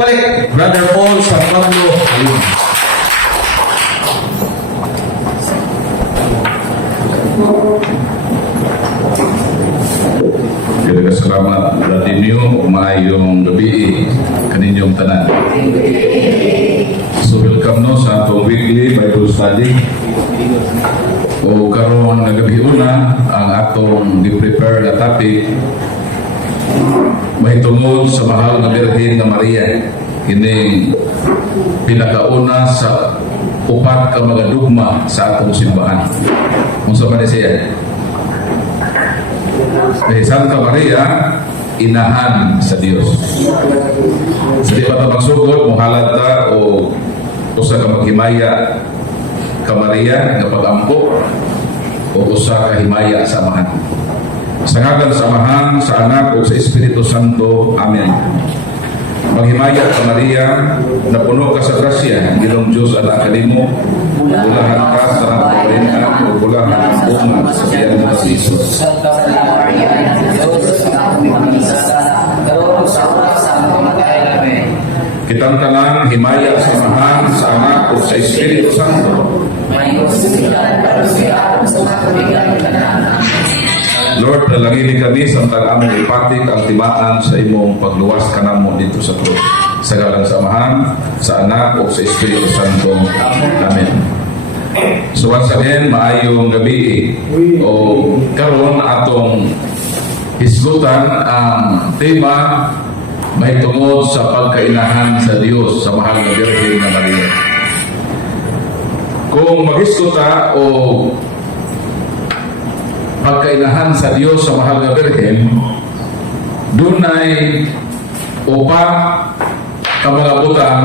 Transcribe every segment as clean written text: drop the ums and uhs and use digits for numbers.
pagbalik, Brother Paul San Pablo Ayun. Salamat sa inyo, maayong gabi kaninyong tanan. So welcome no sa atong weekly Bible study. O karon nga gabi una ang atong gi-prepare na topic mahitungod sa mahal nga Birhen nga Maria. Kining pinakauna sa upat ka mga dugma sa atong simbahan. Unsa man siya? Santa Maria, inahan sa Dios. Sa di pa ito magsugod, muhalad ta o usa ka maghimaya ka Maria nga pag-ampo o usa ka himaya sa Amahan. Sa ngalan sa Amahan, sa Anak o sa Espiritu Santo. Amen. Maghimaya ka Maria, na puno ka sa grasya, Ginoong Diyos anak kanimo, bulahan ka sa pagkalinaan o bulahan ang bunga sa biyan ng Jesus. Kitang tanan himaya sa Amahan, sa Anak o sa Espiritu Santo. Lord, dalangin kami sa among ipatik ang timaan sa imong pagluwas kanamo dito sa krus. Sa ngalan sa Amahan, sa Anak o sa Espiritu Santo. Amen. So once again, maayong gabi o karon atong hisgutan ang tema mahitungod sa pagkainahan sa Dios sa mahal na Birhen na Maria. Kung maghisguta o pagkainahan sa Diyos sa mahal na Birhen, dunay upa ka mga butang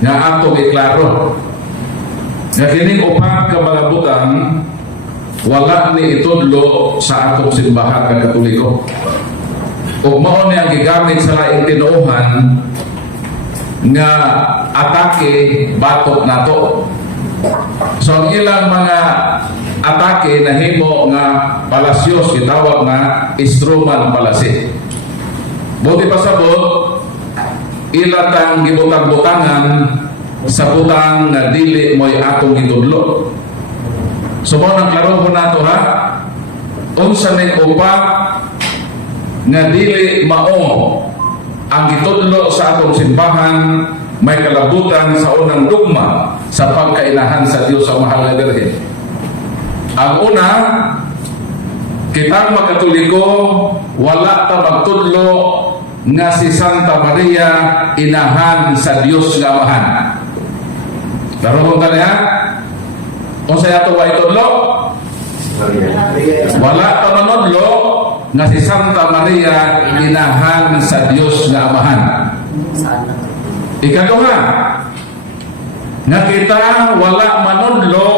nga atong iklaro. Nga kining upa ka mga butang wala ni itudlo sa atong simbahan nga Katoliko. Ug mao ni ang gigamit sa laing tinuohan nga atake batok nato. So ang ilang mga atake na himo nga palasyos gitawag nga instrument palasi. Buti pasabot ilatang gibutang-butangan sa butang nga dili mo'y atong gitudlo. So mo nang klaro ko nato ha. Unsa ning upa nga dili mao ang gitudlo sa atong simbahan may kalabutan sa unang dugma sa pagkainahan sa Dios sa mahal na Birhen. Ang una, kitang magkatoliko, wala ta magtudlo nga si Santa Maria inahan sa Dios nga Amahan. Laro kong taliha? Kung sa yato wa itudlo? Wala ta manudlo nga si Santa Maria inahan sa Dios nga Amahan. Ikaduha, nga kita wala manudlo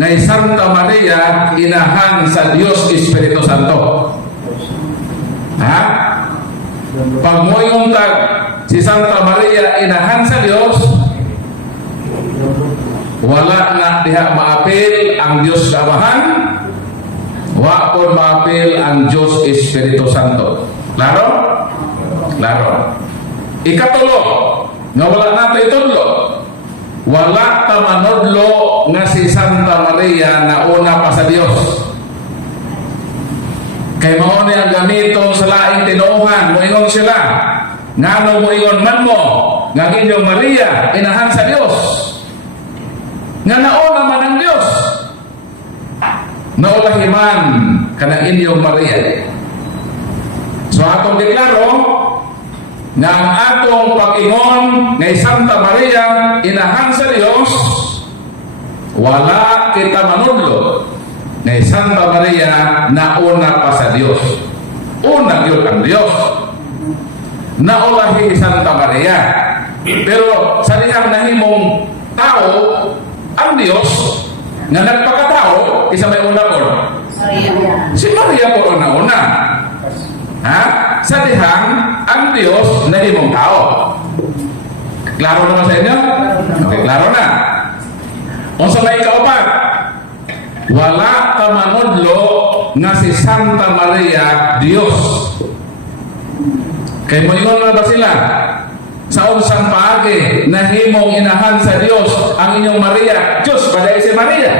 na Santa Maria inahan sa Dios Espiritu Santo. Ha? Pag mo'y tag si Santa Maria inahan sa Dios, wala na diha maapil ang Dios sa Amahan, wa po maapil ang Dios Espiritu Santo. Klaro? Klaro. Ikatulo, nga wala nato itudlo, wala ta manudlo nga si Santa Maria na una pa sa Dios. Kay mao ni ang gamiton sa laing tinuohan, moingon sila, ngano moingon man mo nga inyong Maria inahan sa Dios. Nga nauna man ang Dios. Naulahiman kanang inyong Maria. So atong deklaro nga ang atong pag-ingon ngay Santa Maria inahan sa Dios, wala kita manudlo ngay Santa Maria na una pa sa Dios. Una yun ang Dios. Naulahi Santa Maria. Pero sa diyang nahimong tao ang Dios nga nagpakatao, isa may una po. Si Maria po una-una. Ha? Sa dihang ang Diyos na himong tao. Klaro naman sa inyo? Okay, klaro na. O sa may kaupat, wala ka manudlo nga si Santa Maria Diyos. Kay mo ingon na ba sila? sa unsang paagi nahimong inahan sa Dios ang inyong Maria. Diyos baday si Maria.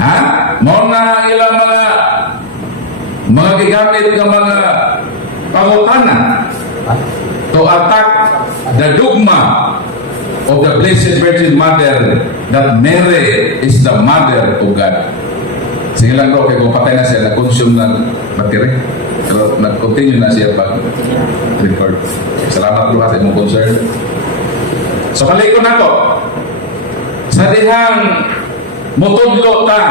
Ha? Mao na ilang mga gigamit ng mga pangutana to attack the dogma of the Blessed Virgin Mother that Mary is the Mother of God. Sige lang bro, kaya kung patay na siya, nag-consume ng battery. Pero nag-continue na siya pag-record. Salamat bro sa imong concern. So kalikon ako, sa dihang mutudlo ta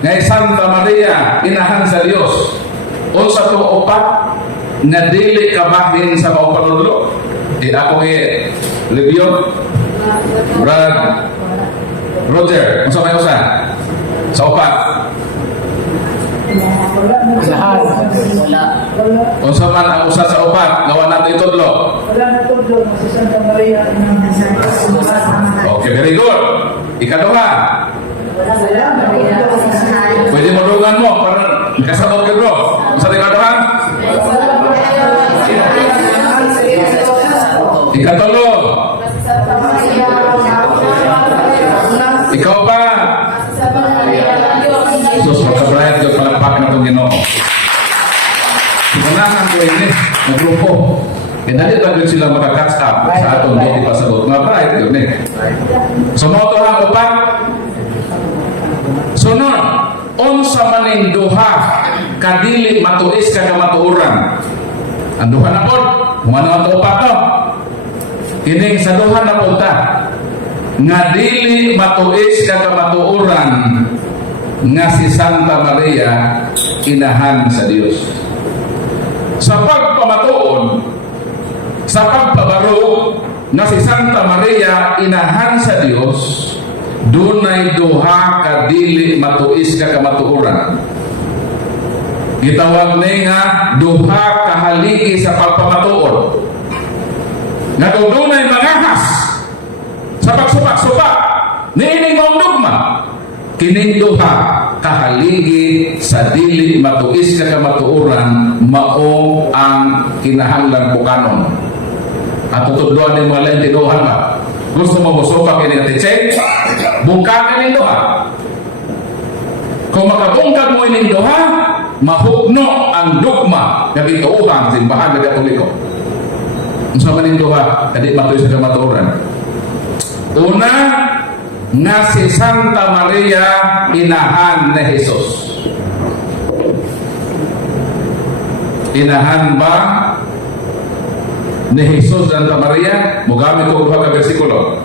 ngay Santa Maria, inahan sa Dios, unsa to upat na dili kabahin sa maupanudlo. Di ako review. Brad Roger, unsa may usa? Sa upat. Unsa man ang usa sa upat, gawa nato itudlo. Wala na tudlo sa Santa Maria. Okay, very good. Ikaduha. Pwede mo dugan mo para kasabot ka bro. Unsa di ikaduha? Ikatulo. Ikaw pa. Sus, magkabrayat yung palagpakan na itong Ginoo. Manahan ko ini, nagrupo. Dali lang din sila makakatch up sa atong hindi pasagot. Mga bright yun eh. So, mga ito lang upat. Sunod, unsa maning duha kadili matuis ka matuuran. Ang duha na po, mga naman ito upat no? Kining sa duha na punta, nga dili matuis ka matuuran nga si Santa Maria inahan sa Dios. Sa pagpamatuon, sa pagpabaro nga si Santa Maria inahan sa Dios, dunay duha ka dili matuis ka matuuran. Gitawag ni nga duha ka haligi sa pagpamatuon. Nga dunay mangahas sa pagsupak-supak niining ang dogma. Kining duha kahaligi sa dili matuis ka matuuran mao ang kinahanglan bukanon. At tutudloan ng mga lain tinuhan ba? Gusto mo musupak ini natin check? Bungkakan ng duha. Kung makabungkag mo ining duha, mahugno ang dogma na gituuhang simbahan ng Katoliko. Unsa man ning duha kadi matuis ka matuuran? Una, nga si Santa Maria inahan ni Jesus. Inahan ba ni Jesus Santa Maria? Mugamit ko duha ka bersikulo.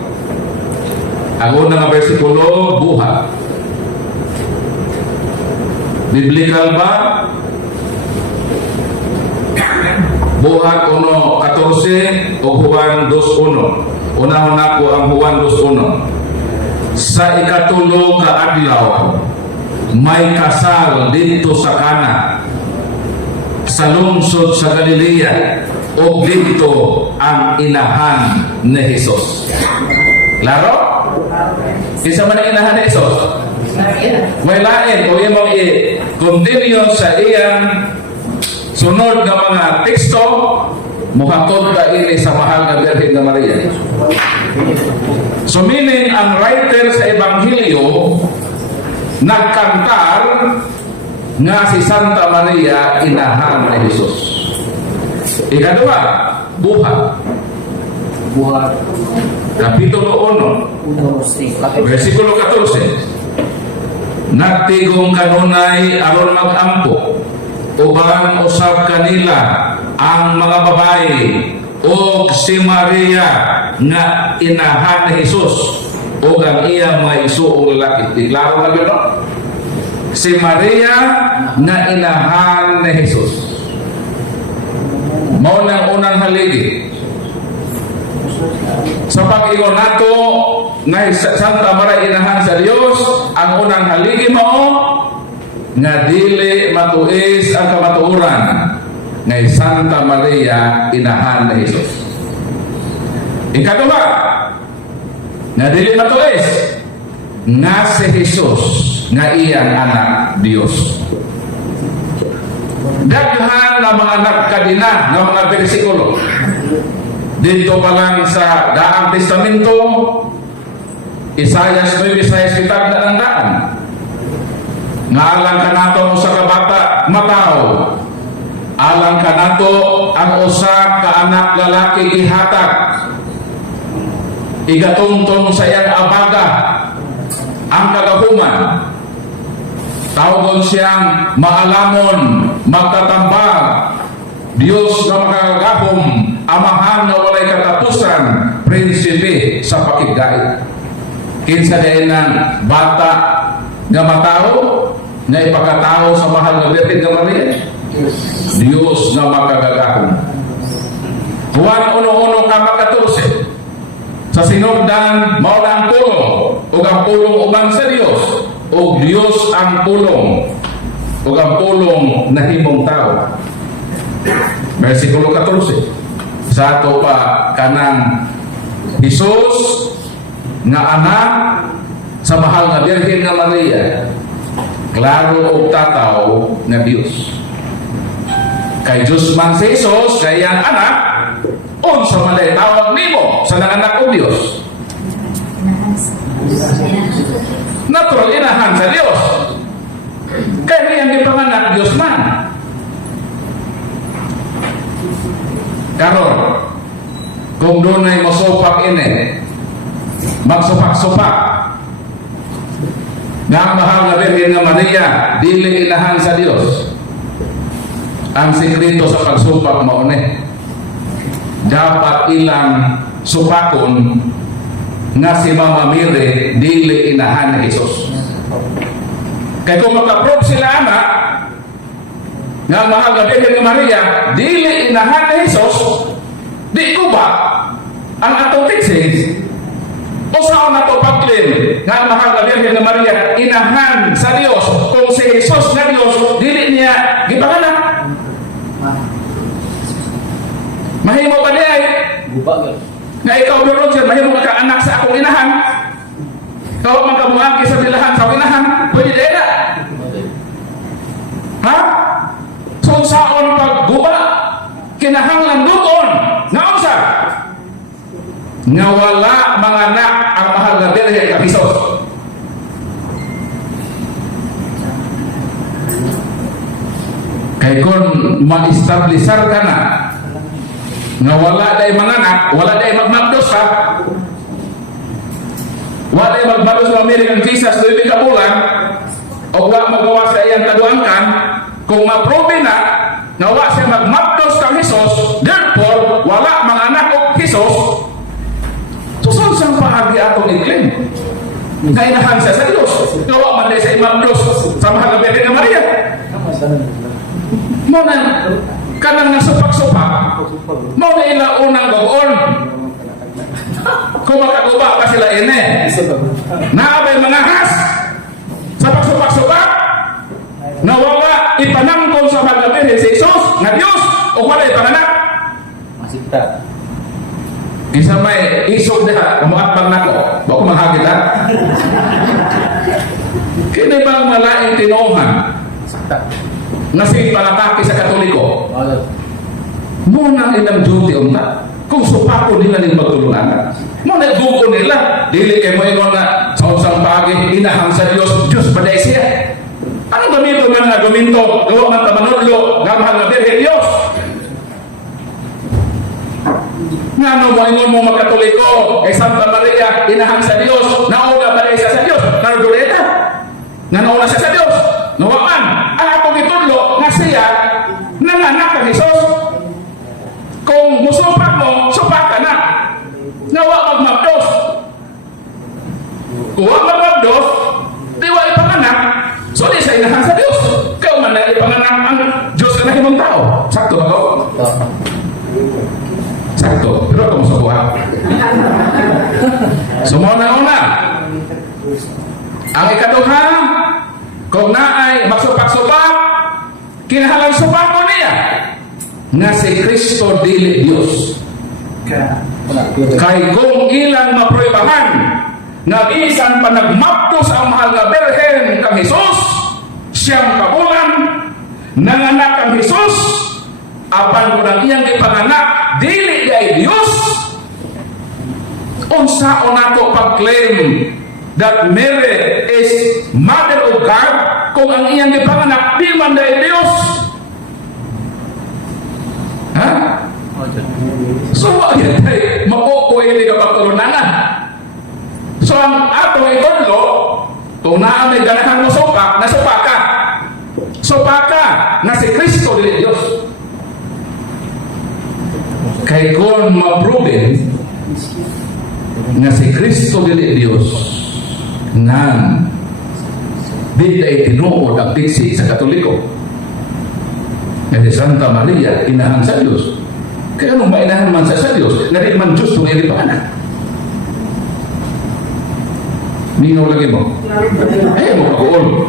Ang una nga bersikulo, buhat. Biblical ba? Buhat 1:14 o Juan 2:1. Una-una ko ang Juan 2:1. Sa ikatulo ka adlaw may kasal dito sa Kana sa lungsod sa Galilea o dito ang inahan ni Jesus. Klaro? Isa man ang inahan ni Jesus? May lain o imong i-continue sa iyang sunod na mga teksto, muhatod ka ini sa mahal na Birhen na Maria. So meaning, ang writer sa Ebanghelyo nagkantar nga si Santa Maria inahan ni Jesus. Ikaduha, buhat. Buhat. Kapitulo 1, versikulo 14. Nagtigong kanunay aron mag-ampo, ubang usab kanila ang mga babae o si Maria nga inahan ni Jesus o ang iya mga isuong lalaki. Iklaro na gano'n? Si Maria nga inahan ni Jesus. Mao nang unang haligi. Sa pag-ingon nato nga Santa Maria inahan sa Dios, ang unang haligi mao nga dili matuis ang kamatuoran nga Santa Maria inahan ni Jesus. Ikaduha, nga dili matuis nga si Jesus nga iyang anak Dios. Daghan na mga nagkadina ng mga bersikulo Dito pa lang sa Daang Testamento, Isaias 9, Isaias kitag na ng daan. Nga alang ka nato ang usa ka bata mataw. Alang ka nato ang usa ka anak lalaki ihatag. Igatungtong sa iyang abaga ang kagahuman. Tawgon siyang maalamon, magtatambag, Diyos na makagahom, amahan na walay katapusan, prinsipe sa pakigait. Kinsa din ng bata nga matao, nga ipakatao sa mahal na Birhen nga Maria? Diyos na makagagahom. Juan 1:14 sa sinugdan, mao na ang pulong, ug ang pulong uban sa Diyos, ug Diyos ang pulong, ug ang pulong na himong tao. Versikulo 14. Sa ato pa kanang Hesus nga anak sa mahal nga Birhen nga Maria, klaro og tataw nga Dios. Kay Diyos man si Hesus, kay ang anak, unsa man lay tawag nimo sa nanganak og Dios? Natural inahan sa Dios. Kaya niyang gipanganak Dios man. Karon, kung doon ay masupak ini, magsupak-supak, nga ang mahal na Birhen nga Maria, dili inahan sa Dios. Ang sikreto sa pagsupak maune, dapat ilang supakon nga si Mama Mary dili inahan ni Jesus. Kaya kung makaprove sila anak nga mahal nga Birhen nga Maria dili inahan ni Jesus, di ko ba ang atong teachings o saan na ito pag-claim nga mahal nga Birhen nga Maria inahan sa Dios kung si Jesus nga Dios dili niya gipanganak? Mahimo ba niya nga ikaw doon siya, mahimo ka anak sa akong inahan, ikaw magkabuhagi sa bilahan sa inahan, pwede din na ha? So saon pagguba kinahanglan doon nga usa nga wala mga anak ang mahal na Birhen nga Hesus. Kay kung ma-establisar ka na nga wala day manganak, wala day magmagdos ka, wala day magmagdos ng American Jesus na ibig ka bulan, o wala magawa sa iyang kaduangkan, kung maprobe na nga wala siya magmagdos kang Jesus, therefore wala manganak og Jesus, susun siyang paagi atong i-claim nga inahan siya sa Diyos, gawa man day sa imagdos sa mahal na Birhen nga Maria. Mo na kanang nasupak-supak, mo na ila unang gogon. Kung makaguba pa sila ine, naabay mga has sa pagsupak-supak, nawala ipanangkon sa mahal na Birhen si Jesus nga Diyos o wala ipanganak. Masita. Isa may isog na umakbang nako, bako mahagit ha. Kini bang malaing tinuuhan na si palapaki sa Katoliko? Muna ilang duty unta. Kung supako nila ng magtulungan, muna dugo nila. Dili kay mo ingon na sa usang pagi, inahan sa Diyos, Diyos paday siya. Ano gamito man nga guminto, gawa man tamanudlo, nga mahal na Birhen Diyos? Nga no mo ingon mo magkatoliko, kay Santa Maria, inahan sa Diyos, nauna paday siya sa Diyos, naruduleta, nga nauna siya sa Diyos, nawaman, ang akong itudlo, nga siya, nanganak ka Jesus. Kung musupak mo, supak ka na. Nawa magmagdos. Kung wag magmagdos, di wa ipanganak, so di sa inahan sa Diyos. Kaya man na ipanganak ang Diyos ka na himong tao. Sakto ba ko? Sakto. Pero ako sa buha. Sumuna-una. Ang ikaduha, kung naay magsupak-supak, kinahanglan supak mo niya nga si Kristo dili Dios. Kay kung ilang mapruibahan nga bisan pa nagmaptos ang mahal nga Birhen kang Jesus, siyang kabulan nanganak kang Jesus, apan kung ang iyang ipanganak dili kay Dios. Unsaon nato pag-claim that Mary is Mother of God kung ang iyang gipanganak di man dahil Dios? Ha? So, yan ay makukuha ka pagtulunangan. So, ang ato ay kodlo, kung naa may ganahan mo supak, nasupak ka. Supak ka na si Kristo dili Dios. Kay kung ma-proven nga si Kristo dili Dios, nga di ay tinuod ang tiksi sa Katoliko, nga si Santa Maria inahan sa Dios. Kaya nung mainahan man sa Diyos, na di man Diyos kung hindi pa anak. Ningaw lagi mo. Ayaw mo pag-uol.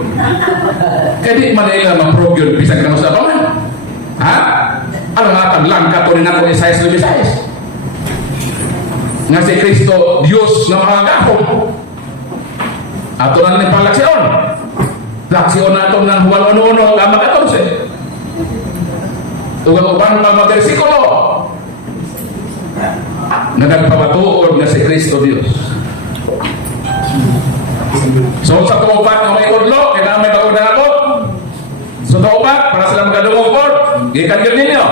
Kaya di man nila ma-prove yun pisag na sa paman. Ha? Ano nga taglang ka to rin ako Isaias na Isaias? Nga si Kristo, Diyos na mga gahong. Ato na ni palaksyon. Laksyon na ito ng Juan 1:1 kama 14. Ugang-uban pa mag-versikulo na nagpapatuod na si Kristo Dios. So sa tuupat na may udlo, kaya may bagong na ako. So tuupat, para sila magkadungog po, gikan yun ninyo.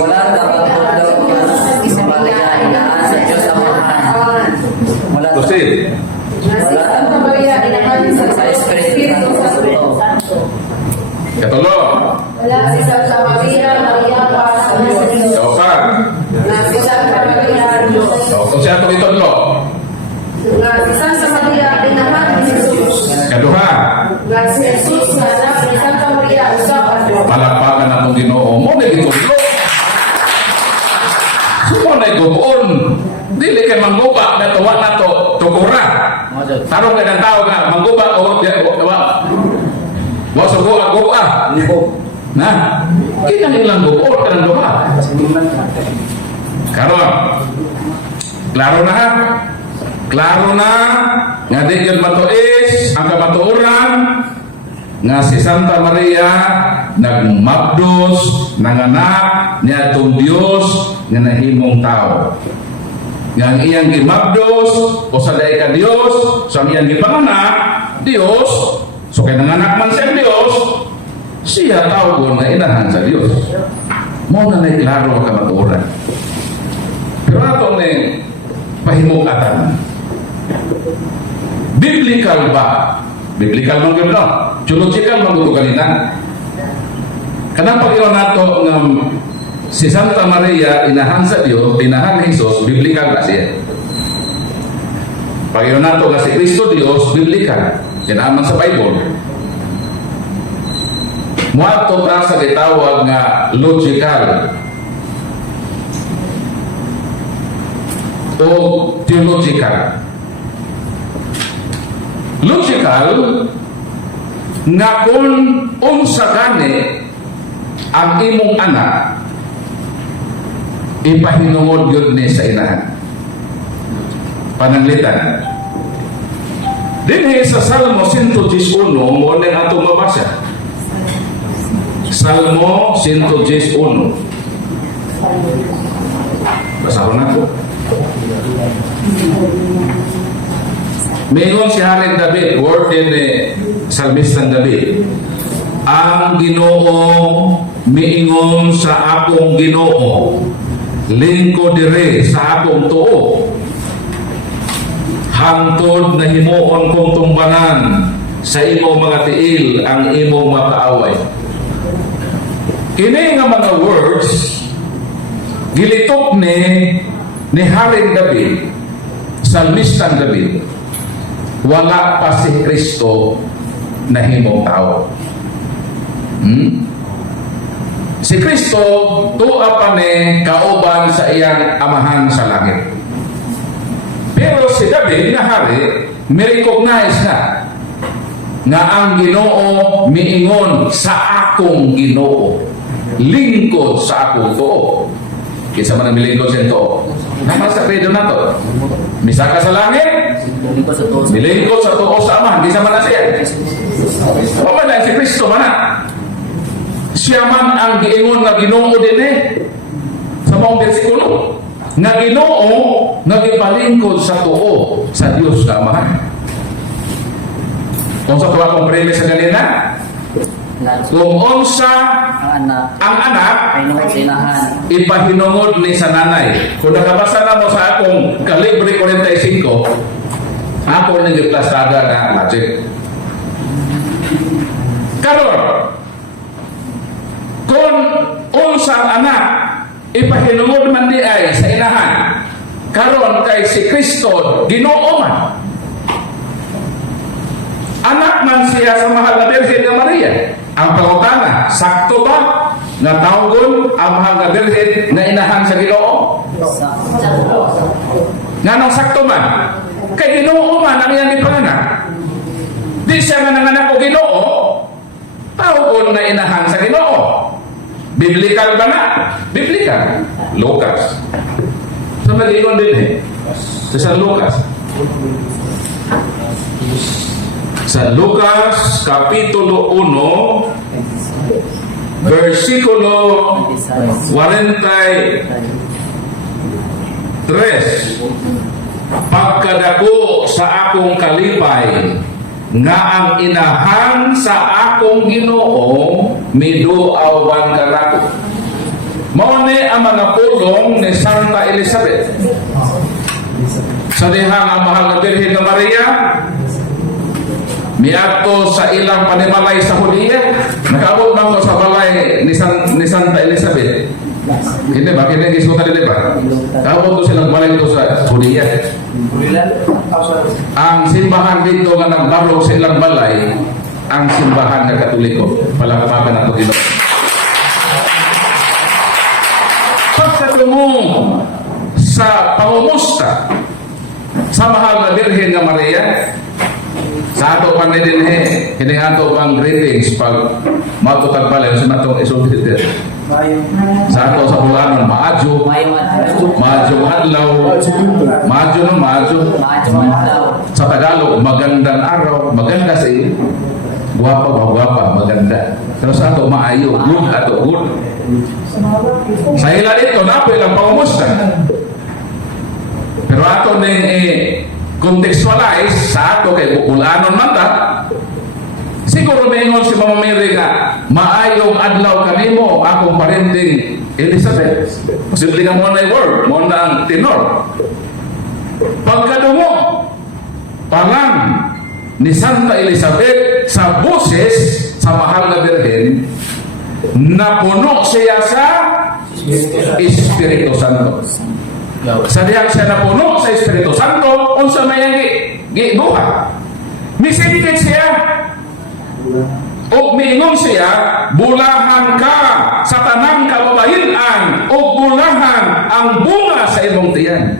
Wala dapat udlo sa Maria, inahan sa Diyos Amahan. Wala Proceed. Santa Maria, inahan sa Espiritu Santo. Katulo. Wala si Santa Maria, Maria pa sa Diyos. Tuupat. Wala si Santa Maria, Diyos. So siya itong itudlo. Wala si Santa Maria, inahan ni Jesus. Kaduha. Wala si Jesus, anak ni Santa Maria, usap at Diyos. Palakpakan na itong Ginoo mo na itudlo. Sumo na igubuon. Dili kay mangguba na tuwa na to tukura. Tarong kay ng tao nga mangguba o wa sugo ako na kinang ilang gubo kanang duha. Karon klaro na ha, klaro na nga di yun matuis ang kamatuoran nga si Santa Maria nagmabdos nanganak niya itong Diyos nga nahimong tao. Nga ang iyang gimabdos o sa dahi ka Diyos, so ang iyang gipanganak Diyos, so kaya nanganak man siya Diyos, siya tawag na inahan sa Diyos. Mo na klaro ka matuoran. Pero ato na pahimukatan. Biblical ba? Biblical man gano'n, no? Theological man gano'n kanina. Kanang pag-iwan nato ng si Santa Maria inahan sa Diyos, inahan ni Jesus, biblical na siya. Pag-iwan nato nga si Kristo Diyos, biblical. Inahan man sa Bible. Muato ta sa gitawag nga logical o theological. Logical nga kung unsa gani ang imong anak ipahinungod yun ni sa inahan. Pananglitan. Dinhi sa Salmo 111 mo nang atong mabasa. Salmo 111. Basaron na po. Mayroon si Haring David, word din ni Salmistan David. Ang Ginoo miingon sa akong Ginoo, lingkod dire sa akong tuo. Hangtod na himuon kong tumbanan sa imong mga tiil ang imong makaaway. Kini nga mga words gilitok ni Haring David, Salmistan David. Wala pa si Kristo na himong tao. Si Kristo tuwa pa ni kauban sa iyang amahan sa langit. Pero si David nga hari, may-recognize na ang Ginoo miingon sa akong Ginoo, lingkod sa akong tuo. Kinsa man ang milingkod sa tuo? Naman sa credo na to. Misaka sa langit, milingkod sa tuo sa amahan, di sa man na siya. O man na, si Kristo man na. Siya man ang giingon nga Ginoo din eh. Sa pang bersikulo. Nga Ginoo nga gipalingkod sa tuo sa Dios nga Amahan. Kung sa tuwa kong premise sa ganina, kung unsa ang anak ay nung sinahan. ipahinungod ni sa nanay. Kung nakabasa na mo sa akong Kalibre 45, ako nang giplasada na logic. Karon, kung unsa ang anak ipahinungod man di ay sa inahan, karon kay si Kristo Ginoo man. Anak man siya sa mahal na Birhen na Maria. Ang pangutana, sakto ba na tawgon ang mahal na Birhen na inahan sa Ginoo? Nga nang sakto man, kay Ginoo man ang iyang ipanganak. Di siya nga nanganak o Ginoo, tawgon na inahan sa Ginoo. Biblikal ba na? Biblikal. Lucas. Sa mag-ingon din sa Lucas. Sa Lucas Kapitulo 1 versikulo 43. Pagkadako sa akong kalipay nga ang inahan sa akong Ginoo miduawan kanako. Mao ni ang mga pulong ni Santa Elizabeth. Sa dihang ang mahal na Birhen na Maria miadto sa ilang panimalay sa Hudiya, nakaabot man ko sa balay ni Santa Elizabeth. Hindi ba? Kini isuta nila ba? Nakaabot ko silang balay dito sa Hudiya. Ang simbahan dito nga nagbarog sa ilang balay, ang simbahan ng Katoliko. Palakpakan ang Ginoo. Pagkatungo sa pangumusta sa mahal na Birhen na Maria, sa ato pang nidinhe, hindi ato pang greetings pag matutag balay sa matong isulti sa ato sa Bulanon, maadyo adlaw, maadyo sa Tagalog, magandang araw, maganda sa iyo, guwapa, maganda. Pero sa ato maayo, good ato, good. Sa ila dito, napo ilang pangumusta. Pero ato ning contextualize sa ato kay Bulanon man ta, siguro maingon si Mama Mary nga maayong adlaw kanimo akong parenting Elizabeth. Posible nga mo na word, mo na ang tenor. Pagkadungo palang ni Santa Elizabeth sa boses sa mahal na Birhen, napuno siya sa Espiritu Santo. Sa diyang siya napuno sa Espiritu Santo, unsa may ang gibuhat. Misingkit siya o miingon siya, bulahan ka sa tanang kababahinan o bulahan ang bunga sa imong tiyan.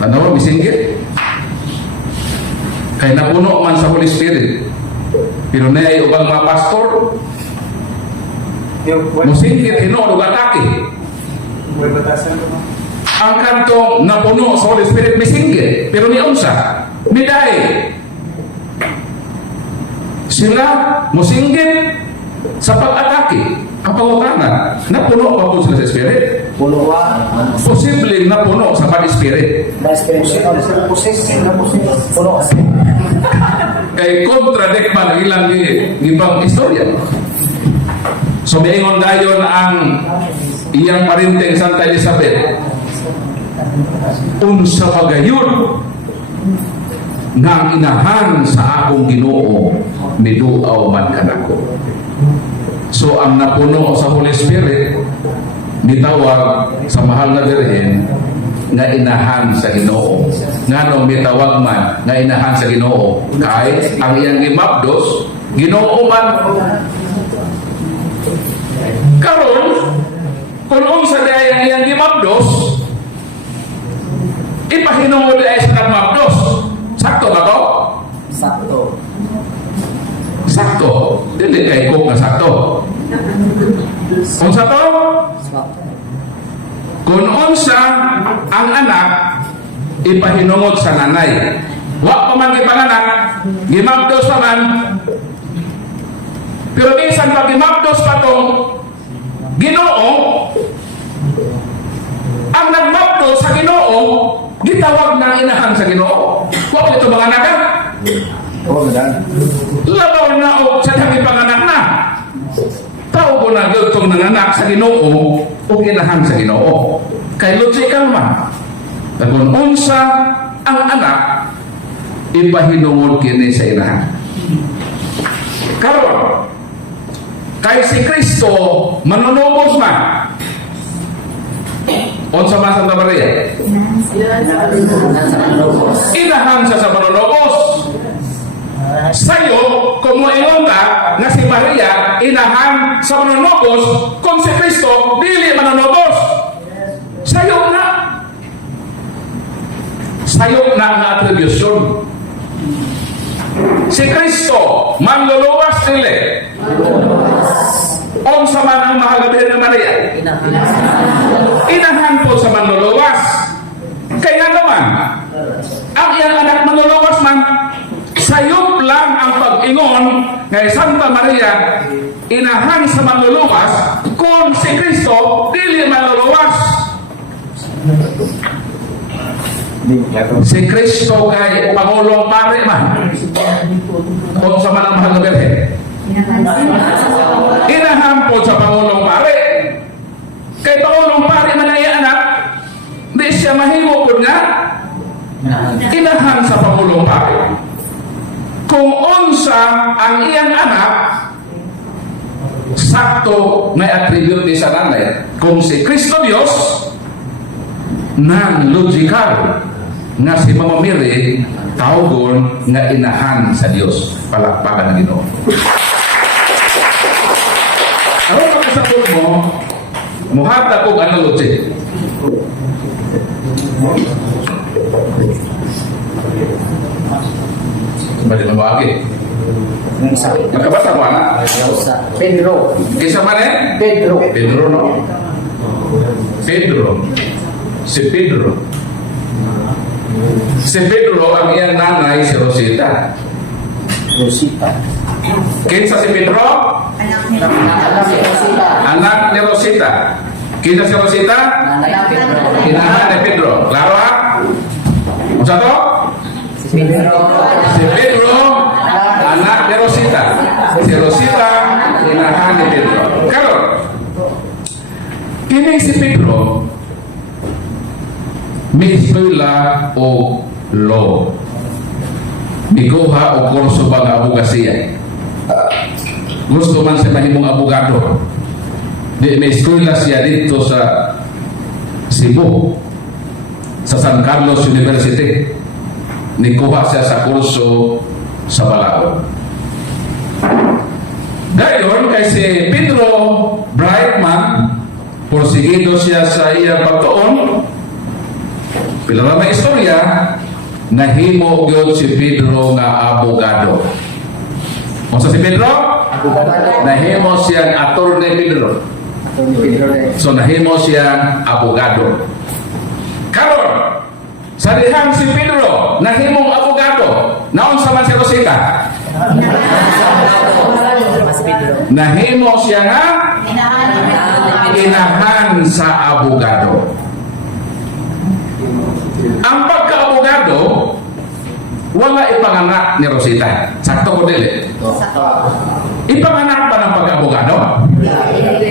Tanaw, misingkit. Kay napuno man sa Holy Spirit. Pero na ay ubang mga pastor, musingkit, hinoon o atake. Ang kantong napuno sa Holy Spirit misingkit, pero ni unsa miday sila musinggit sa pag-atake. Ang pangutana, napuno pa po sila sa Spirit? Posibleng napuno sa pag-Spirit. Kay contradict man ang ilang ibang istorya. So maingon dayon ang iyang parinting Santa Elizabeth, unsa pagayon nga inahan sa akong Ginoo miduaw man kanako. So ang napuno sa Holy Spirit mitawag sa mahal na Birhen nga inahan sa Ginoo. Ngano mitawag man nga inahan sa Ginoo kay ang iyang gimabdos Ginoo man. Karon kung unsa day ang iyang gimabdos, ipahinungod ay sa mabdos. Sakto ba to? Sakto. Dili kay ko nga sakto. Unsa to? Kung unsa ang anak ipahinungod sa nanay. Wa pa man gipanganak, gimabdos pa man. Pero minsan pag gimabdos pa tong Ginoo, ang nagbapto sa Ginoo, gitawag ng inahan sa Ginoo. Wa ito mga anak. Labaw na o sa dami panganak na. Tao ko na gultong ng anak sa Ginoo o inahan sa Ginoo. Kay logical man. Kung unsa ang anak, ipahinungod kini sa inahan. Karon, kay si Kristo manunubos man. Unsa man Santa Maria? Inahan siya sa manunubos. Sayo, kung moingon ka nga si Maria inahan sa manunubos, kung si Kristo dili manunubos. Sayo na. Sayo na ang attribution. Si Kristo manluluwas dili. Unsa man ang mahalabihan ng Maria? Inahan po sa manluluwas. Kaya naman, ang iyang anak manluluwas man, sayop lang ang pag-ingon kay Santa Maria, inahan sa manluluwas, kung si Kristo dili manluluwas. Si Kristo kay Pangulong Pare man, unsa man ang mahalabihan? Inahan po sa Pangulong Pare. Kay Pangulong Pare man ay anak, di siya mahimo po nga inahan sa Pangulong Pare. Kung unsa ang iyang anak, sakto may attribute ni sa nanay. Kung si Kristo Dios, nan logical nga si Mama Mary tawgon nga inahan sa Dios. Palakpakan ng Ginoo. Aron makasabot mo, muhata kong analogy. Bali mabagi. Magkabata mo anak? Pedro. Kisa man eh? Pedro. Pedro no? Pedro. Si Pedro. Si Pedro ang iyang nanay si Rosita. Rosita. Kinsa si Pedro? Anak ni Rosita. Anak ni Rosita. Kinsa si Rosita? Anak ni Pedro. Inahan ni Pedro. Klaro ha? Unsa to? Si Pedro. Si Pedro, anak ni Rosita. Si Rosita, inahan ni Pedro. Karon, kini si Pedro, may eskwela o law. Mikuha o kurso ba nga abogasiya. Gusto man siya mahimong abogado. Di may eskwela siya dito sa Cebu, sa San Carlos University. Nikuha siya sa kurso sa Balao. Gayon kay si Pedro Brightman, porsigido siya sa iyang pagtuon. Pila na may istorya, nahimo gyud si Pedro nga abogado. Unsa si Pedro? Nahimo siyang attorney Pedro. So nahimo siyang abogado. Karon, sa dihang si Pedro, nahimong abogado, naon sa man si Rosita? Nahimo siya nga inahan sa abogado. Ang pagka-abogado, wala ipanganak ni Rosita. Sakto ko dili? Ipanganak ba ng pag-abogado?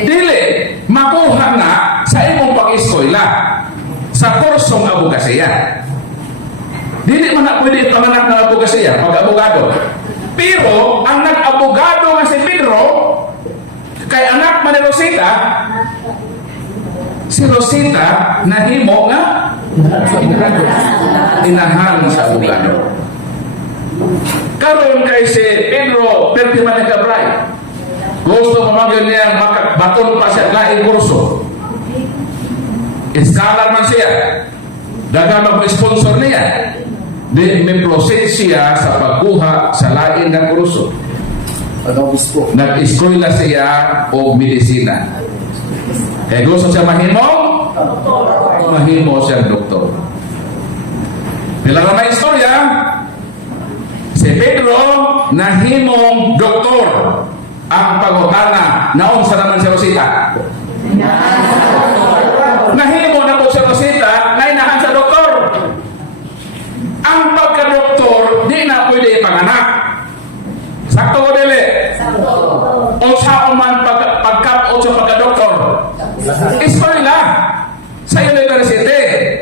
Dili. Makuha na sa imong pag-eskwela sa kursong abogasiya. Dili man na pwede ipanganak ng abogasiya, pag-abogado. Pero, ang nag-abogado nga si Pedro, kay anak man ni Rosita, si Rosita nahimo nga inahan sa abogado. Karon kay si Pedro, perti man nagkabray. Gusto mamagyan niya, baton pa siya, laing kurso. Iskalar man siya. Dagang mag-sponsor niya. Di may proceed siya sa pagkuha sa lain ng kurso. Nag-eskwela siya o medisina. Kaya gusto siya mahimo siya doktor. Bilang may istorya, si Pedro nahimong doktor. Ang pagutana, naon sa naman si Rosita? Nahimo na po si Rosita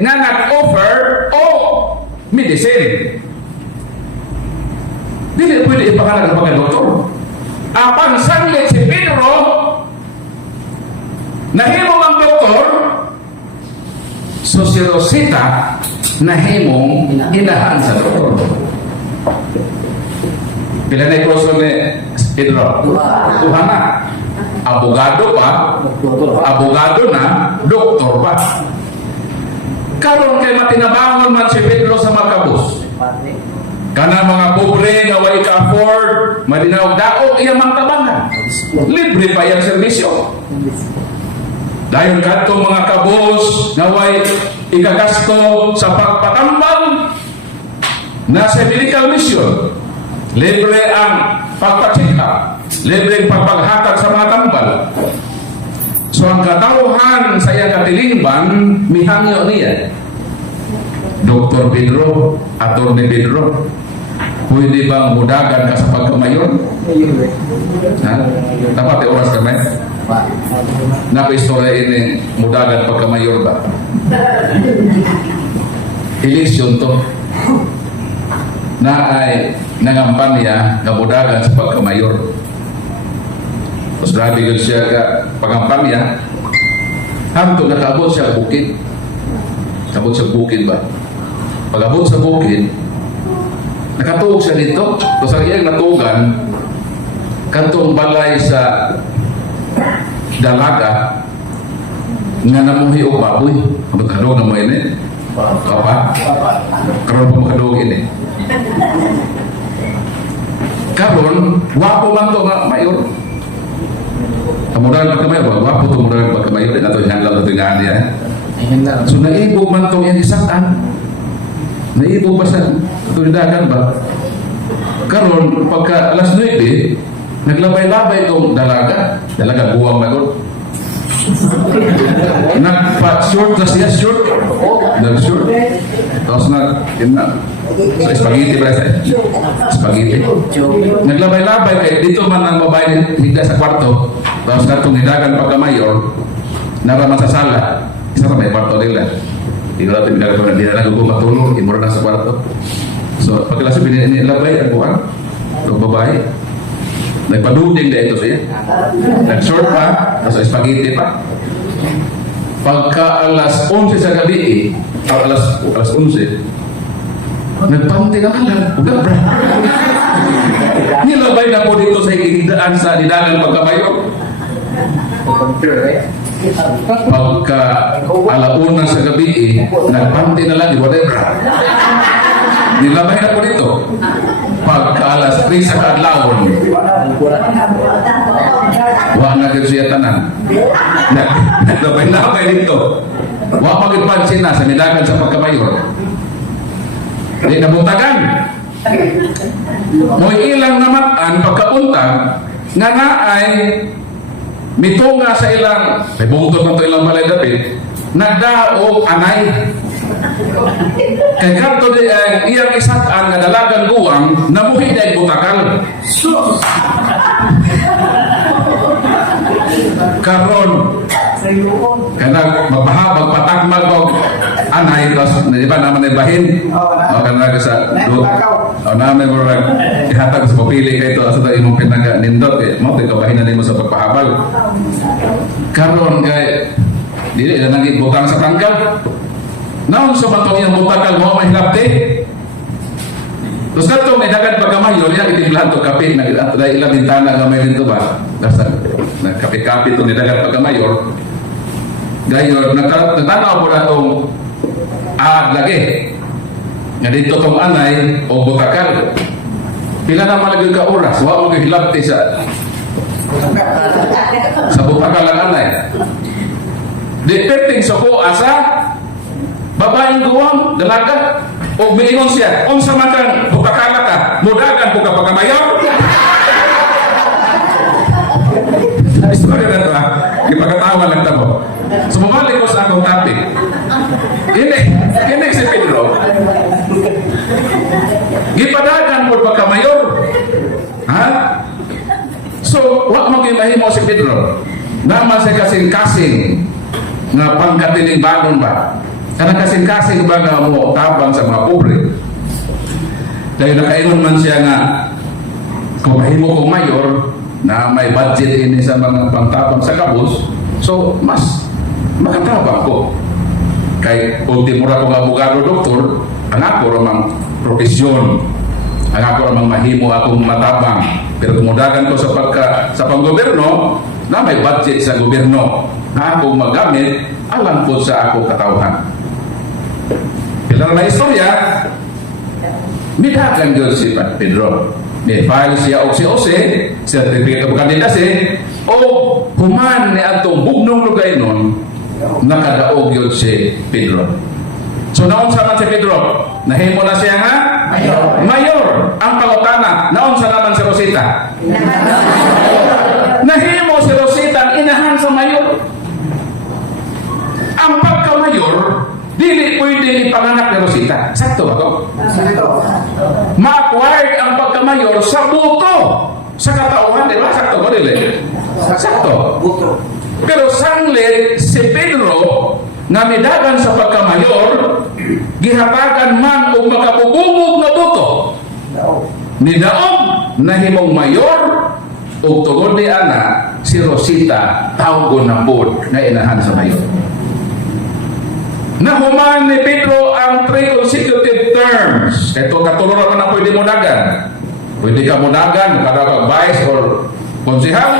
nga nag-offer o medicine. Dili pwede ipangalan ng mga doktor. Apang sanglit si Pedro, nahimong ang doktor, so si Rosita, nahimong inahan sa doktor. Pila na iproso ni Pedro? Tuhan na. Abogado pa, abogado na, doktor pa. Karon kay matinabangon man si Pedro sa makabus. Kana mga pobre nga way ka-afford, malinaw daog iya mangtabangan. Libre pa yang serbisyo. Dayon kadto mga kabus nga way ikagasto sa pagpatambang na sa medical mission. Libre ang pagpa-check up, libre ang pagpaghatag sa mga tambal. So ang katauhan sa iyang katilingban, mihangyo niya. Dr. Pedro, Atty. Pedro, pwede bang mudagan ka sa pagkamayon? Ha? Dapat oras kami? Napa-istorya ini mudagan pagkamayor ba? Eleksyon to. Na ay nangampanya na mudagan sa pagkamayor. Tapos grabe yun siya ka pangampanya. Hangtong nakaabot siya bukid. Abot sa bukid ba? Pag-abot sa bukid, nakatuog siya dito. Tapos ang iyang natugan, kantong balay sa dalaga nga namuhi o baboy. Abot kadog na mo ini. Kapa? Karoon po makadog ini. Karon, wapo man to nga mayor. Kamudahan pagkamayor, wapo to mudahan pagkamayor. Ito yung hanggang ito nga niya. So naibog man to yung isaan. Naibog pa sa tulidagan ba? Karon, pagka alas 9, naglabay-labay itong dalaga. Dalaga, buwang magod. Nagpa-short na siya, short. Nag-short. Tapos so spaghetti ba siya? Spaghetti. Naglabay-labay kaya dito man ang babae higda sa kwarto. Tapos katong hidagan pagka-mayor, naraman sa sala. Isa pa may kwarto nila. Hindi natin ginagawa na dinala ko matulog, imura na sa kwarto. So pagkalasa binilabay ang buwan, itong babae. Nagpaduding na ito siya. Nag-short pa, tapos spaghetti pa. Pagka alas 11 sa gabi, alas 11, nagpanti na alam, ugabra. Nilabay na po dito sa higdaan sa nidagan pagkamayo. Pagka alauna sa gabi, nagpanti na lang, whatever. Nilabay na po dito. Pagka alas 3 sa kadlawon, wala na kayo siya tanan. Naglabay-labay dito. Wala pag-pansin na sa nidagan sa pagkamayor. Hindi nabuntagan. Mo'y ilang namatan pagkauntang nga na ay mitunga sa ilang, may bungtot na ito ilang balay dapit, nagdaog anay. Kaya kanto di iyang isatan nga dalagang guwang namuhi na butakal. Karon kana magpahabag patagmag og anay tapos di ba naman ibahin o kana sa do o naman mo ihatag sa papili kay ito asa imong pinaga nindot mo tay kabahin na nimo sa pagpahabag. Karon kay dili na naging butang sa tangkal. Naon sa batong yung butakal mo may hilapte. Terus katong may dagat pagkamayor yan itiblahan to kape na ilang bintana nga may rin ba basta nagkape-kape to ni dagat pagkamayor gayon natanaw po na itong lagi nga dito tong anay o butakal pila na malagay ka oras wa mo hilapte sa butakal ang anay depending sa ko asa babaeng guwang dalaga o miingon siya, unsa man kang butakala ka, mudagan po ka pagkamayor. Istorya na ito ha, ipagkatawa lang tabo. So bumalik ko sa akong topic. Ini si Pedro. Gipadagan po pagkamayor. Ha? So, wak mag-imahin mo si Pedro. Naman siya kasing-kasing na pangkatiling banon ba? Karena kasing-kasing ba nga mo tabang sa mga pobre. Dahil nakaingon man siya nga, kung mahimo kong mayor, na may budget ini sa mga pangtabang sa kabus, so mas makatabang ko. Kay ultimo ra kong abogado, doktor, ang ako ramang profesyon, ang ako ramang mahimo akong matabang. Pero kumudagan ko sa panggoberno, na may budget sa gobyerno, na akong magamit, alam po sa ako katawhan. Kailan na istorya, midagan yun si Pedro. May file siya OC-OC, certificate of candidacy, o human ni atong bugnong lugay nun, nakadaog yun si Pedro. So naunsa man si Pedro? Nahimo na siya nga? Mayor. Ang pangutana, naunsa naman si Rosita? Nahimo si Rosita ang inahan sa mayor. Ang pagka-mayor, dili pwede ipanganak ni Rosita. Sakto ba ko? Ma-acquired ang pagka-mayor sa buto. Sa katauhan, di ba? Sakto ba dili? Sakto. Pero sanglit si Pedro na midagan sa pagka-mayor, gihatagan man o makabubungog na buto. Nidaog na himong mayor o tugod ni Ana, si Rosita tawgon na pod na inahan sa mayor. Nahuman ni Pedro ang 3 consecutive terms. Ito katulong naman na pwede mo dagan. Pwede ka mo dagan, kada ka vice or konsihal.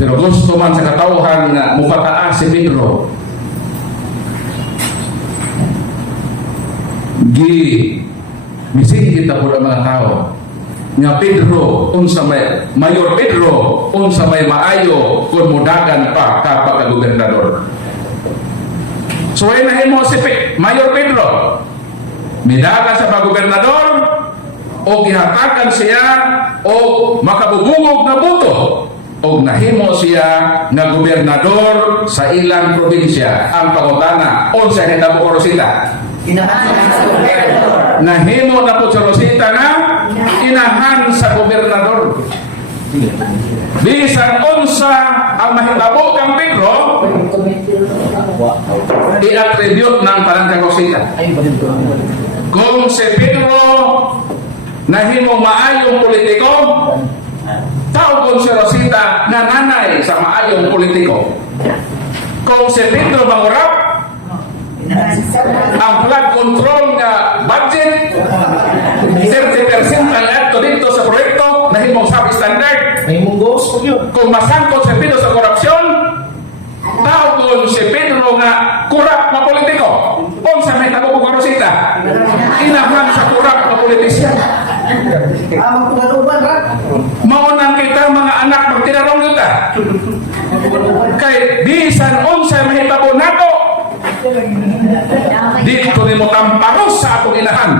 Pero gusto man sa katauhan na mupataas si Pedro. Mising kita po ang mga tao. Nga Pedro, unsa may Mayor Pedro, unsa may maayo kung mudagan pa kapag gobernador. So ay nahimo si Mayor Pedro, midagan sa pag-gobernador o gihatagan siya o makabubungog na buto o nahimo siya na gobernador sa ilang probinsya. Ang pangutana, unsa hitabo ko Rosita? Nahimo na po sa Rosita na inahan sa gobernador. Bisan unsa ang mahitabo kang Pedro, i-attribute ng Barangay Rosita. Kung si Pedro nahimong maayong politiko, tawgon si Rosita na nanay sa maayong politiko. Kung si Pedro mangurap, ang flood control nga budget 30% ang ato dito sa proyekto nahimong sub-standard. Kung masangkot si Pedro sa korupsyon, tawgon si Pedro nga kurap na politiko. Kung sa may tago ko Rosita, inahan sa kurap na politisyan. Maunang kita mga anak magtinarong kita. Kay bisan unsa mahitabo nato, dito ni mo tamparos sa atong inahan.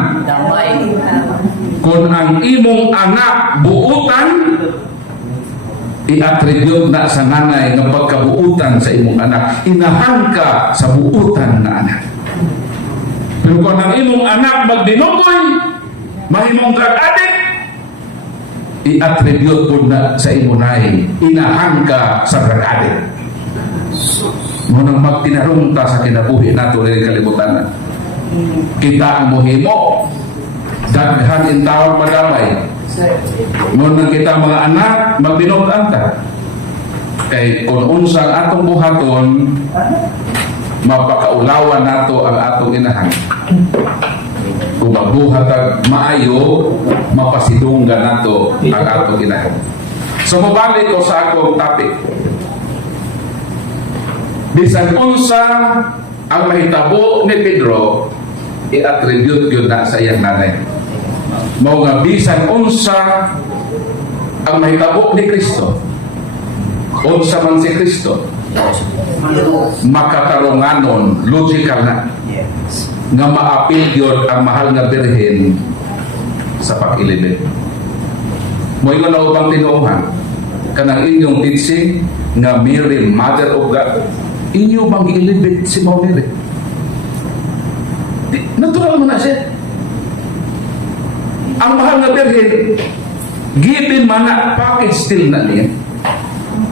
Kung ang imong anak buutan, i-attribute na sa nanay ng pagkabuutan sa imong anak. Inahan ka sa buutan na anak. Pero kung ang imong anak magdinugoy, mahimong drug addict, i-attribute po na sa imong nanay. Inahan ka sa drug addict. Munang magtinarong ta sa kinabuhi nato rin kalibutan. Kita ang muhimo, daghan in tawag magamay. Munang kita mga anak, magbinutan ta. Kay kung unsang atong buhaton, mapakaulawan nato ang atong inahan. Kung magbuhat ang maayo, mapasidunggan nato ang atong inahan. So mabalik ko sa akong topic. Bisan unsa ang mahitabo ni Pedro, i-attribute yun na sa iyang nanay. Mao nga bisan unsa ang mahitabo ni Kristo, unsa man si Kristo, makatarunganon, logical na, nga maapil yun ang mahal nga birhen sa pag-ilibid. Mo ingon na ubang tinuuhan, kanang inyong teaching nga Mary, Mother of God, inyo bang ilibid si Mary? Natural mo na siya. Ang mahal na birhen, given man na package still na niya.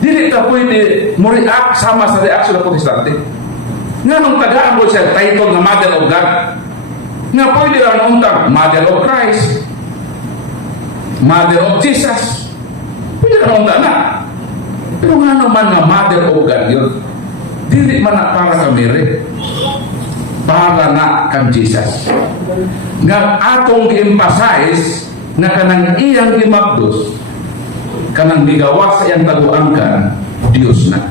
Dili ta pwede mo react sama sa reaction ng protestante. Nga nung tagaan ko siya title na Mother of God. Nga pwede lang untang Mother of Christ, Mother of Jesus. Pwede lang untang na. Pero nga naman nga Mother of God yun. Dili man na para ka Mary. Para na kang Jesus. Nga atong gi-emphasize na kanang iyang gimabdos, kanang bigawas sa iyang taguangkan, Diyos na.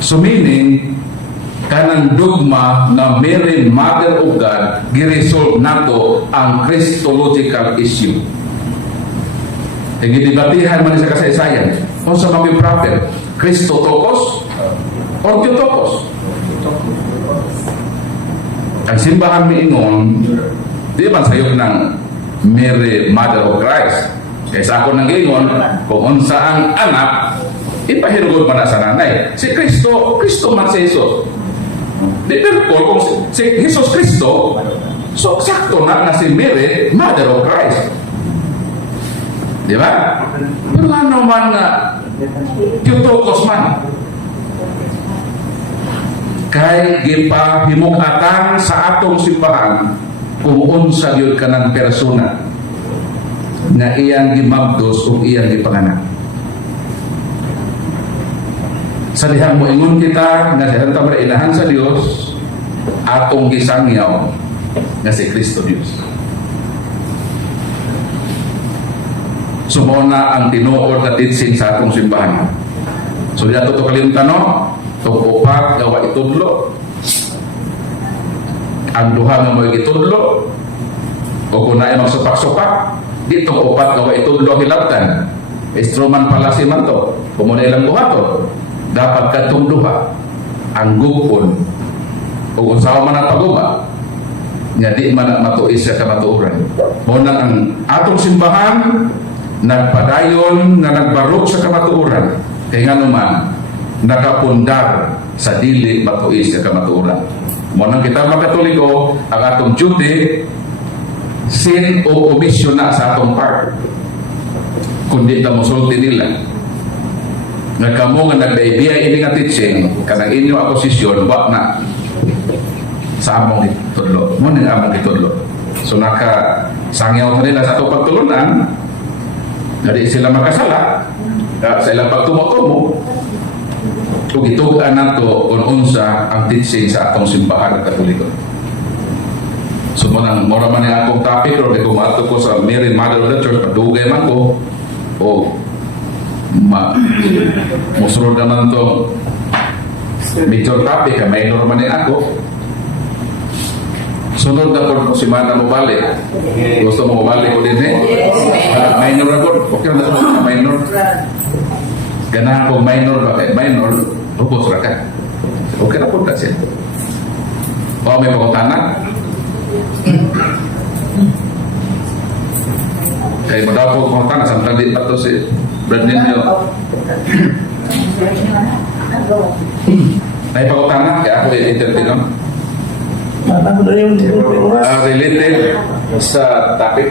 So meaning, kanang dogma na Mary Mother of God, giresolve nato ang Christological issue. Nagidibatihan man sa kasaysayan. Kung sa mga prophet, Christotokos o Theotokos. Ang simbahan miingon, di ba sayok ng Mary Mother of Christ? Kaysa ako nang ingon, kung unsa ang anak, ipahirugod man na sa nanay. Si Kristo, Kristo man si Jesus. Di pero kung si Jesus Kristo, so sakto na si Mary Mother of Christ. Di ba? Pero ano man nga, Theotokos man. Kay gipahimugatan sa atong simbahan kung unsa gyud kanang persona nga iyang gimabdos ug iyang gipanganak. Sa dihang moingon kita nga sa tama ilahan sa Dios atong gisangyaw nga si Kristo Dios. Sumona ang tinuod na teaching sa atong simbahan. So dito to kalimtan no, tong upat gawa itudlo. Ang duha nga mo itudlo o kung naay magsupak-supak dito upat gawa itudlo hilabtan. Instrument pala si man to. Kung muna ilang buhaton, dapat katong duha ang gugpon o kung saan man ang paguma nga di man matuis sa kamatuoran. Muna ang atong simbahan nagpadayon na nagbarok sa kamatuoran kaya nga naman nakapundar sa dili matuis sa kamatuoran. Muna kita mga Katoliko ang atong duty sin o omission na sa atong part kundi na musulti nila nga kamo nga nagdaibiya ini nga teaching kanang inyo ako sisyon wak na sa among itudlo mo nga among itudlo so naka sangyaw nila sa atong pagtulunan nga di sila makasala sa ilang pagtumo-tumo ug itugan nato kung unsa ang teaching sa atong simbahan Katoliko. So mura man yung akong topic pero di kumato ko sa Mary Mother of the Church padugay man ko o musunod naman to major topic minor man yung ako sunod na po si Mana mo balik gusto mo balik ko din minor na po okay na po minor ganahan ko minor bakit minor lubos ra ka okay na po na siya o may pagkutanan kaya mo daw po pagkutanan samtang di pa to si Brad ninyo may pagkutanan kaya ako i-entertain related sa topic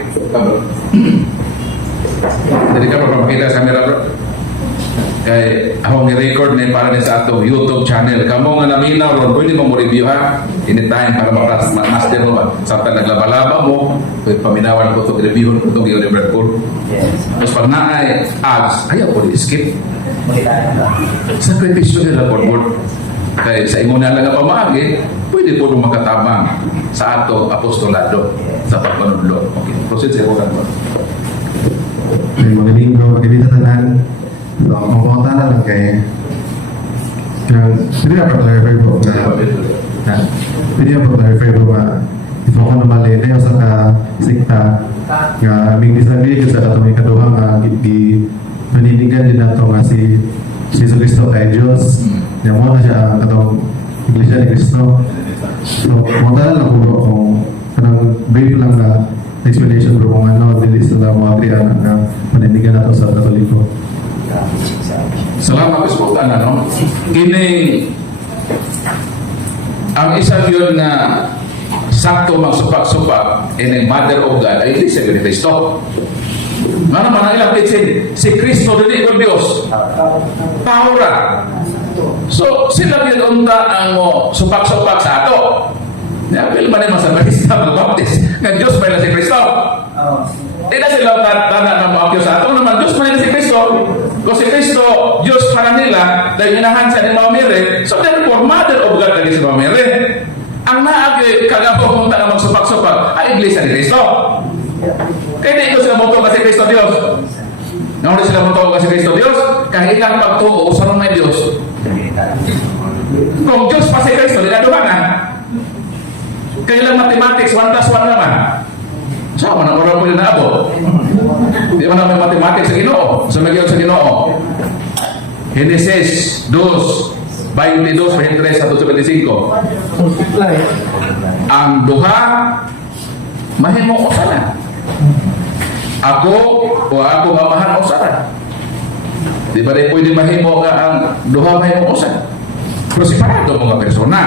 jadi ka pa makita sa camera bro kay akong i-record na para sa atong YouTube channel kamo nga naminaw ron pwede mo review ha anytime para master mo ba samtang naglaba-laba mo pwede paminawan ko ito review ko itong i-Brad Cole tapos pag naay ads ayaw ko skip sakripisyo nila board kaya sa ingon na lang nga pamagi pwede po makatabang sa ato apostolado sa pagpanudlo. Okay, proceed sa iwagan mo. Ay, magaling ko, magaling na tanan. So, ang pumunta na lang kay hindi na pa-clarify po hindi na pa-clarify po ba ito ko naman na yung sa ka-sikta nga aming disabi sa katong ikaduha nga paninigan din nato nga si Jesus Cristo kay Diyos niya mo na siya ang katong Iglesia ni Cristo. So, pumunta na lang po kung kanang brief lang na explanation bro kung ano dili sila mo agrian nga paninigan nato sa Katoliko. Salamat po sa ano. Kini ang isa yun na sakto magsupak-supak in a Mother of God ay Iglesia ni Cristo. Nga naman ang ilang teaching si Cristo dili ko Dios. Paura. So, sila pinunta ang supak-supak sa ato. Napil man naman sa Batista mag-baptist. Nga Diyos ba na si Kristo? Di na sila tanda na maakyo sa ato naman. Diyos ba na si Kristo? Kung si Kristo, Diyos para nila, dahil inahan sa ni Mama Mary, so therefore, mother of God lagi si Mama Mary. Ang naagyo, kagapo punta na magsupak-supak, ay iglesia ni Kristo. Kaya di ito sila muto kasi Kristo Diyos. Nauna sila muto kasi Kristo Diyos, kahit ilang pagtuo, sarong may Diyos. Kung Diyos pa si Kristo, di na dumanan. Kailang mathematics, 1 plus 1 naman. Sama na orang pwede naabot. Di ba naman mathematics sa Ginoo? Sa nagyon sa Ginoo. Genesis 2, 22, 23, 1, 25. Ang duha, mahimo ko sana. Ako o ako mamahan o sana. Di ba rin pwede mahimo ka ang duha mahimo ko sana? Pero separado mga persona.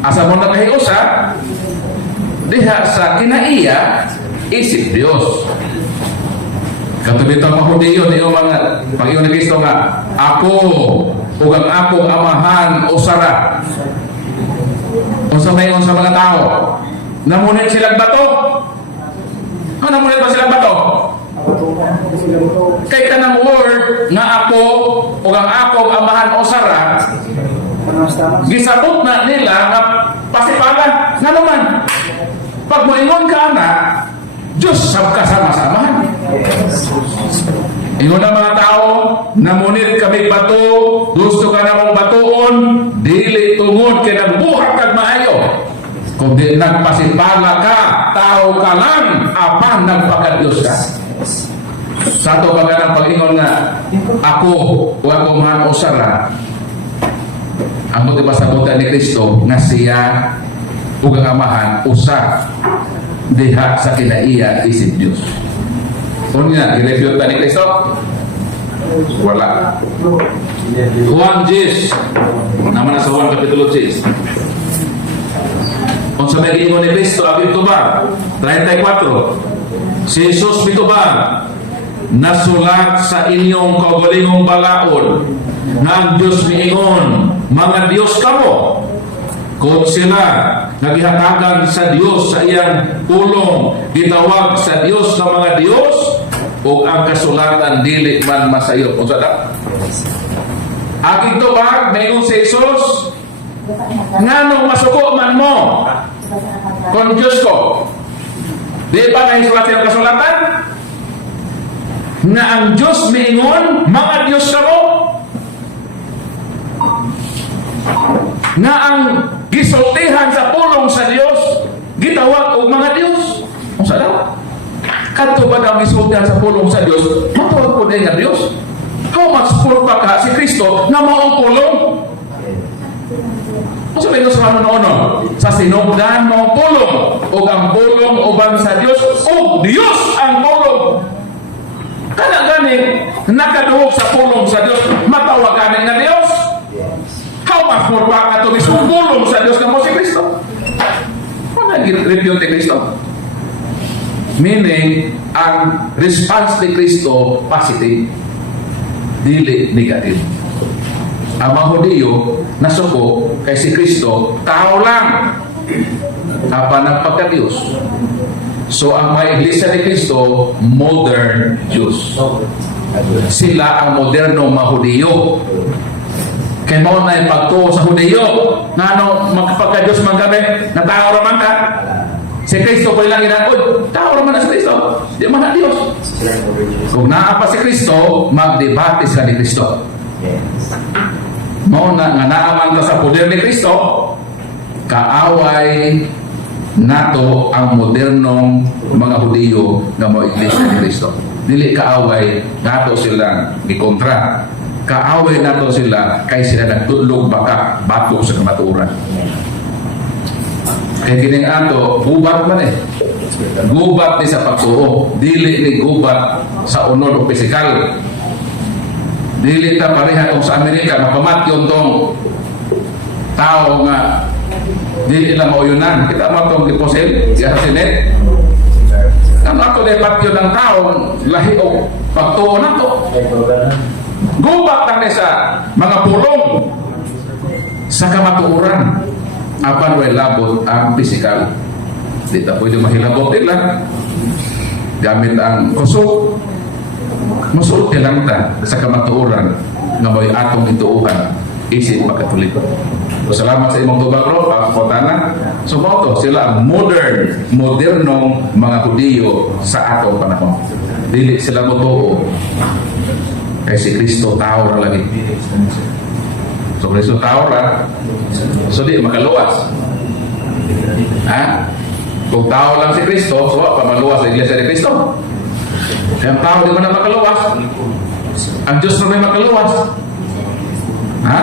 Asa mo na kahiusa, diha sa kinaiya, isip Diyos. Katulad ang mahudiyo niyo mga Panginoon ni Kristo nga, ako, ug ang akong amahan o sara. O sa mayon sa mga tao, namunit silang bato. Namunit ba silang bato? Kay kanang word nga ako, ug ang akong amahan o sara, gisabot na nila nga pasipagan nga naman pag moingon ka na Diyos sab kasama-samahan. Ingon ang mga tao, namunit kami bato, gusto ka namang batuon, dili tungod kay nagbuhat kag maayo. Kung di nagpasipaga ka, tao ka lang, apan nagpakadiyos ka. Sa ato pag ng pag-ingon nga, ako o ako mahal o sara, ang buti ba sa buta ni Kristo nga siya ug ang amahan usa diha sa kinaiya isip Dios. Unya gi-review ta ni Kristo? Wala. Juan 10 naman sa Juan kapitulo 10. Kung sa may giingon ni Kristo abing tuba 34. Si Jesus bituba nasulat sa inyong kaugalingong balaod nga ang Diyos miingon, mga Diyos kamo. Kung sila naghihatagan sa Diyos sa iyang pulong, gitawag sa Diyos ng mga Diyos, o ang kasulatan dili man masayo. Kung sada? Aking tubag, mayroon si Jesus, nga nung masuko man mo, kung Diyos ko, di ba nahisulat sa iyong kasulatan? Nga ang Diyos miingon, mga Diyos kamo, nga ang gisultihan sa pulong sa Diyos, gitawag og mga Diyos. Kung saan? Kadto ba ang gisultihan sa pulong sa Diyos, matawag po din nga Diyos. How much more pa ka si Kristo na maong pulong? Kung sabihin ko sa ano sa sinugdan maong pulong, o ang pulong uban sa Diyos, o Diyos ang pulong. Kana gani nakaduhog sa pulong sa Diyos, matawag kami nga Diyos. How much more pa ka ito misumulong sa Diyos na mo si Kristo? Ano nag-review ni Kristo? Meaning, ang response ni Kristo positive, dili negative. Ang mga Hudiyo nasuko kay si Kristo, tao lang, apa nagpagka-Diyos. So, ang mga iglesia ni Kristo, modern Jews. Sila ang modernong mga Hudiyo. Kaya mo na yung pagtuo sa Hudiyo, na ano, magpagka-Diyos man kami, na tao raman ka. Si Kristo ko ilang inakod, tao raman na si Kristo. Di man na Diyos. Kung naapa si Kristo, magdebate sa ni Kristo. Mo na nga naaman ka sa poder ni Kristo, kaaway nato ang modernong mga Hudiyo na mga iglesia ni Kristo. Dili kaaway, nato silang gikontra. Kaaway nato sila kay sila nagtudlog baka bato sa kamaturan. Kaya kining ato, gubat man eh. Gubat ni sa pagsuo. Dili ni gubat sa unod o pisikal. Dili ta pareha kung sa Amerika, mapamatyon tong tao nga dili lang mauyunan. Kita mo itong deposit, i-assassinate. Ang ato na patyon ng tao, lahi o pagtuo na to. Gubat lang sa mga pulong sa kamatuoran apan way labot ang pisikal. Di ta pwede mahilabot nila gamit ang kusog. Musulti lang ta sa kamatuoran nga may atong ituuhan isip makatuliko. So, salamat sa imong tubag ro, pagkutana. So, moto sila ang modernong mga Hudiyo sa atong panahon. Dili sila motuo kay si Kristo tao ra lagi. So, Kristo tao ra, so di makaluwas. Ha? Kung tao lang si Kristo, so pamaluwas sa Iglesia ni Kristo. Ang tao di man na makaluwas. Ang Diyos na may makaluwas. Ha?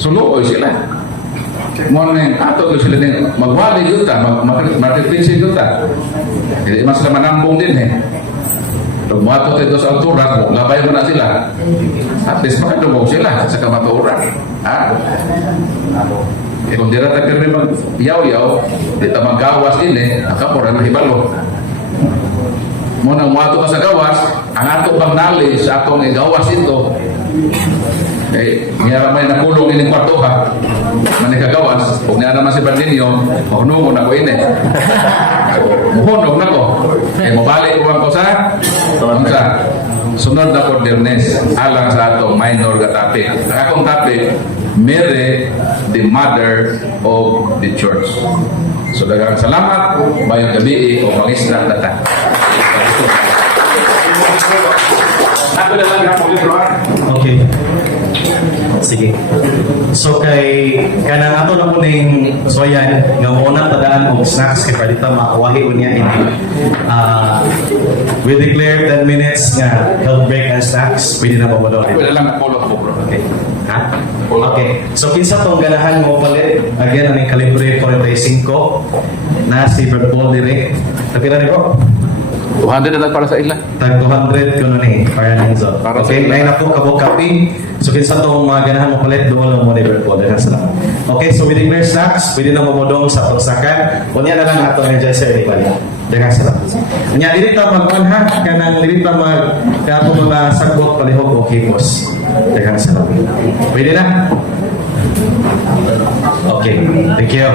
Suluoy sila. Morning, ato ko sila din magwali yun ta, mag-marketplace yun ta. Hindi mas sila manambong din eh. Pag mato tayo sa altura, labay mo na sila. At least makadumog sila sa kamatuoran. Ha? Kung di rata kami mag-yaw-yaw, di ta magawas din eh, nakapura na hibalo. Muna muato ka sa gawas, ang ato pang knowledge sa atong igawas ito, eh, niya may nakulong din yung kwarto ha, manikagawas, kung niya naman si Bandinyo, mahunong na ko ini. Mahunong na ko. Eh, mabalik ko sa sunod na Cordernes, alang sa atong minor ga topic. Ang akong topic, Mary, the mother of the church. So, dagang salamat, bayong gabi o mangisda data. Ako na lang ako libro. Okay. Sige. So kay kanang ato na puning soyan nga una tadaan og snacks kay palita makawahi unya ini. We declare 10 minutes nga health break and snacks. Pwede na mabalo. Ako na lang follow po bro. Okay. Ha? Okay. So kinsa tong ganahan mo palit? Again aning kalibre 45 na si Brad Paul dire. Tapila ni bro. 200 na lang para sa ila. Tag 200 kuno ni para ning zone. Para sa Okay, ila. lain ako kabog copy. So kinsa tong mga ganahan mo palit duol mo ni Brad Paul dire sa. Okay, so we declare snacks, pwede na mamodong sa pagsakan. Unya na lang ato ang Jesse ni Pali. Dengan sa. Unya dili ta mag-on ha kanang dili ta mag kato mga sagbot palihog o kipos. Dengan sa. Pwede na? Okay, thank you.